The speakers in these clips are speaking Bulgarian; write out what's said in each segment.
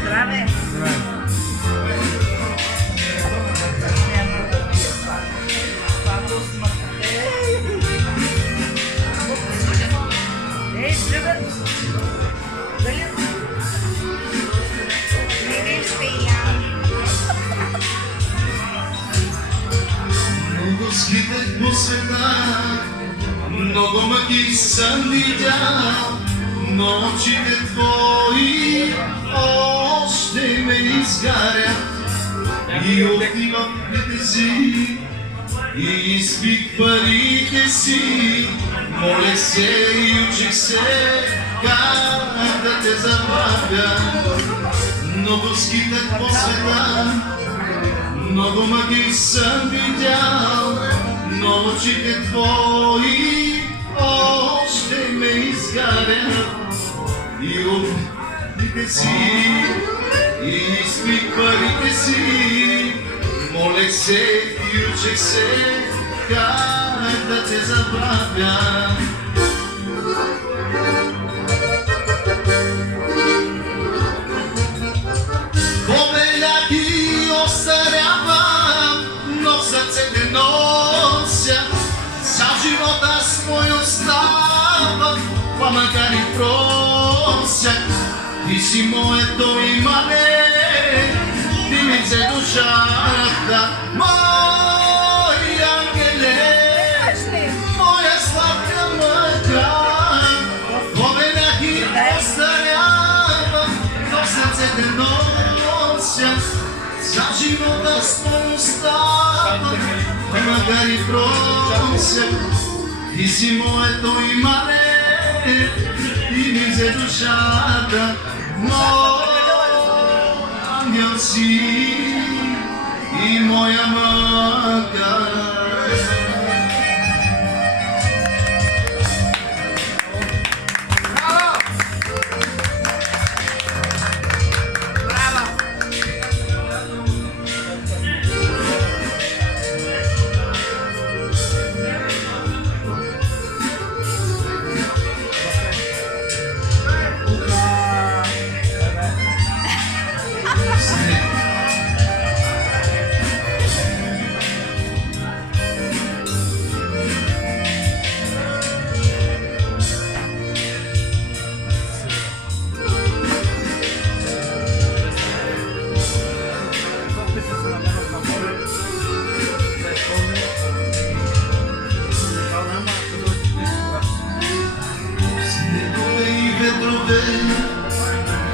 Здраве! Много скитах по света, много мъки съм видял, но очите твои още ме изгарят. И отивам при си, и изпих парите си, молех се и учих се, как да те забравя. Много скитах по света, много мъки съм видял, но очите твои още ме изгарят. И отидете си, и изпих парите си, молех се и учех се, как да те забравя. Побелях и остарявам, но в сърцете нося цял живота свой оставам, па макар и просяк. Ти си моето имане, ти ми взе душата, мой ангеле, моя сладка мъка. Побелях и остарявам, но в сърцете нося цял живота свой оставам, макар и просяк. Ти си моето имане, ти ми взе душата, мой ангел си и моя мъка.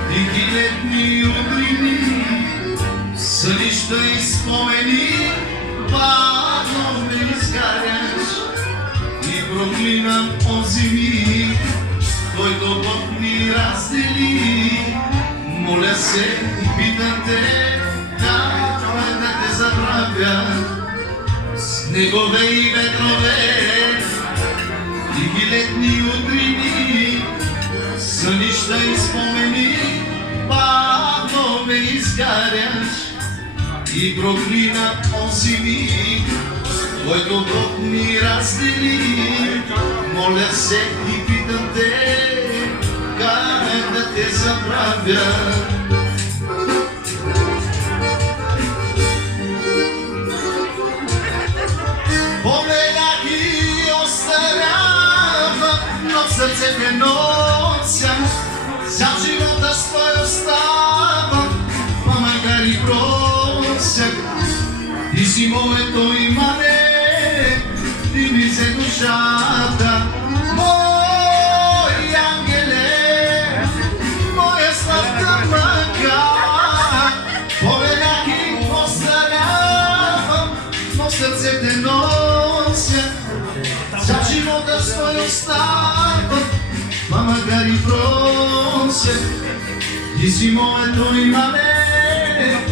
Тихи летни утрини, сънища и спомени, бавно ме изгаряш и проклинам онзи миг, който Бог ни раздели. Моля се и питам те, как да те забравя. Снегове и ветрове, тихи летни утрини, сънища и спомени, бавно ме изгаряш и проклина онзи миг, който Бог ни раздели. Моля се и питам те, как да те забравя. Побелях и остарявам, но в сърцете нося цял живота свой оставам, па макар и просяк. Ти си моето имане, ти ми взе душата, мой ангеле, моя сладка мъка. Побелях и остарявам, но в сърцете нося цял живота свой оставам, па макар и просяк. Ти си моето имане,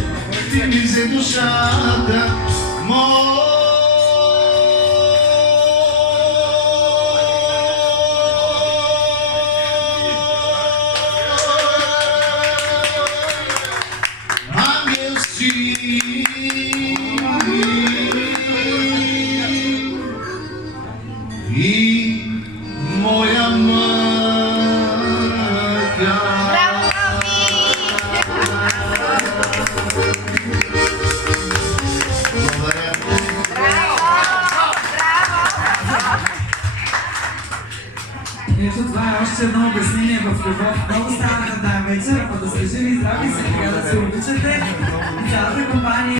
ти ми взе душата, мой ангел си. Това е още едно обяснение в любов. Много стана на тази вечер, а да сте живи и здрави, сега да се обичате. Цялата компания